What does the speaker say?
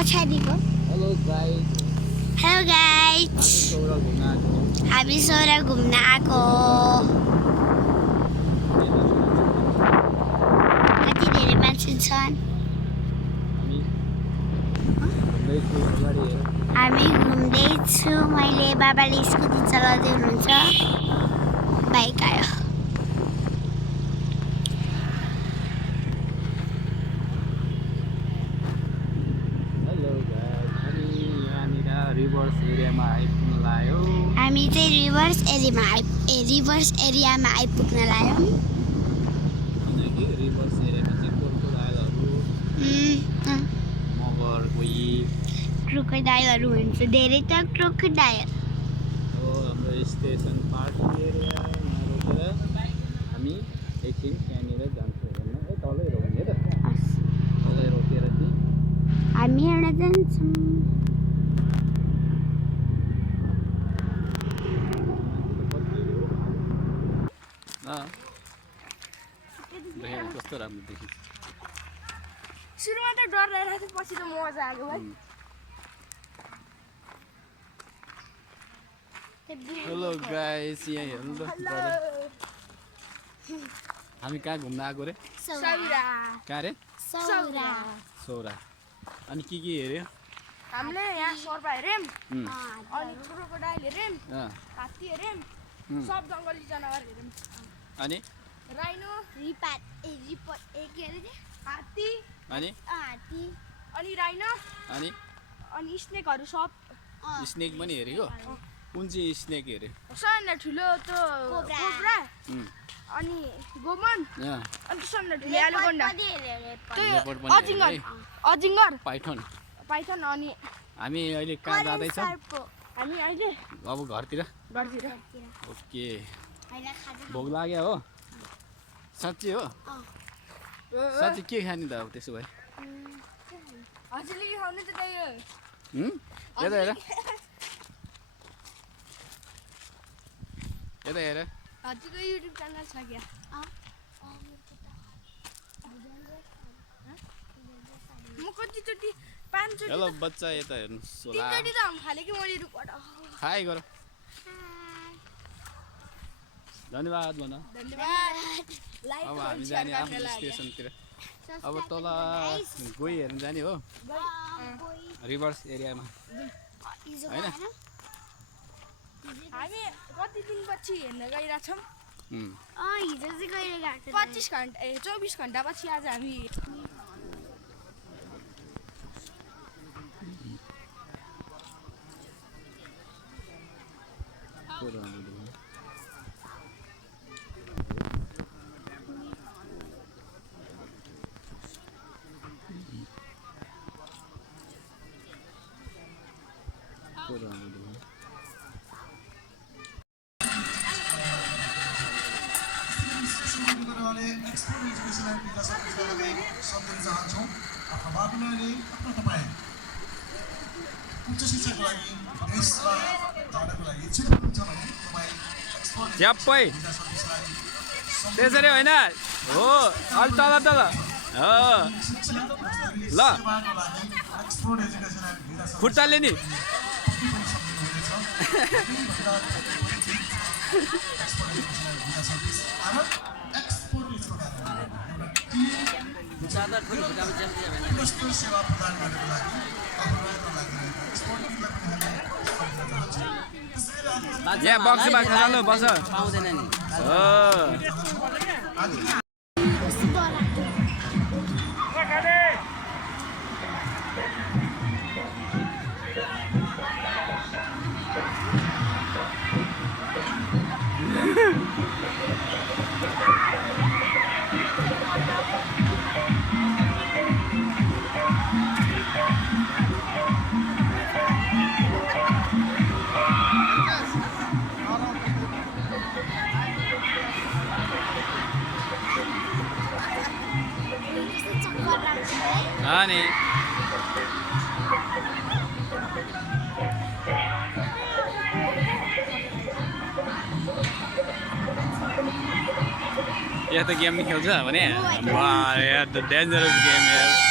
पछाडिको hello guys हामी सोह्र घुम्न आएको कति धेरै मान्छे छन् हामी घुम्दैछु मैले बाबाले स्कुटी चलाउँदै हुनुहुन्छ बाइक आयो रिभर्स एरियामा आइपुग्न लाग्यो हामी चाहिँ रिभर्स एरियामा आइपुग्न लाग्यौँ किनकि रिभर्स एरियामा चाहिँ क्रोकोडाइलहरू मगर कोही क्रोकोडाइलहरू हुन्छ धेरै त क्रोकोडाइल हो हाम्रो स्टेसन पार्किङ एरिया रोकेर हामी एकछिन त्यहाँनिर जान्छौँ हेर्न तलै रोक्ने त तलै रोकेर चाहिँ हामी एउटा जान्छौँ कस्तो राम्रो देखिन्छ सुरुमा त डर लागिरहेको थियो पछि त मजा आयो भाइ हेलो गाइस यहाँ हेर्नु त हामी कहाँ घुम्न आएको रे सौरा कहाँ रे सौरा सौरा अनि के हेऱ्यो हामीले यहाँ सर्पा हेऱ्यौँ अनि क्रोकोडाइल हेऱ्यौँ हात्ती हेऱ्यौँ सब जङ्गली जनावर हेऱ्यौँ अनि राइनो के अरे हात्ती अनि हात्ती अनि राइनो अनि स्नेकहरू सब स्नेक पनि हेरेको कुन चाहिँ स्नेक हेऱ्यो सानो ठुलो त्यो कोब्रा अनि गोमन अनि सानो ठुलो एलोकोन्डा अजिङ्गर पाइथन अनि हामी अहिले कहाँ जाँदैछौँ हामी अहिले अब घरतिर ओके भोक लाग्यो हो साँच्ची हो साँच्ची के खाने त अब त्यसो भए हजुरले खाउने त त्यही हो यता हेर यता हेर हजुरको युट्युब च्यानल छ क्या म कतिचोटि 5 चोटि हेलो बच्चा यता हेर्नुहोस् होला 3 चोटि त हम खाले कि मैले रुपट हाई गर धन्यवाद भन धन्यवाद अब हामी जाने आफ्नो स्टेसनतिर अब तल गई हेर्नु जाने हो रिभर्स एरियामा होइन हामी कति दिनपछि हेर्न गइरहेछौँ हिजो चाहिँ कहिले गएको 25 घन्टा 24 घन्टा पछि आज हामी एक्सपोर्ट एजुकेसन एन्ड विकास अफिसलाई सम्झन चाहन्छौँ आफ्ना बाबुनाले आफ्ना तपाईँ उच्च शिक्षाको लागि देशमा जानको लागि इच्छुक हुनुहुन्छ भने तपाईँ एक्सपोर्ट झ्याप्पै विकास अफिसलाई त्यसरी होइन हो अलि तल तल हो ल सेवाको लागि एक्सपोर्ट एजुकेसन एन्ड विकास खुट्टाले नि सेवा प्रदान गर्नको लागि यहाँ बक्स बाख्रा जानु बस पाउँदैन नि अनि यहाँ त गेम खेल्छ भने डेन्जरस गेम यार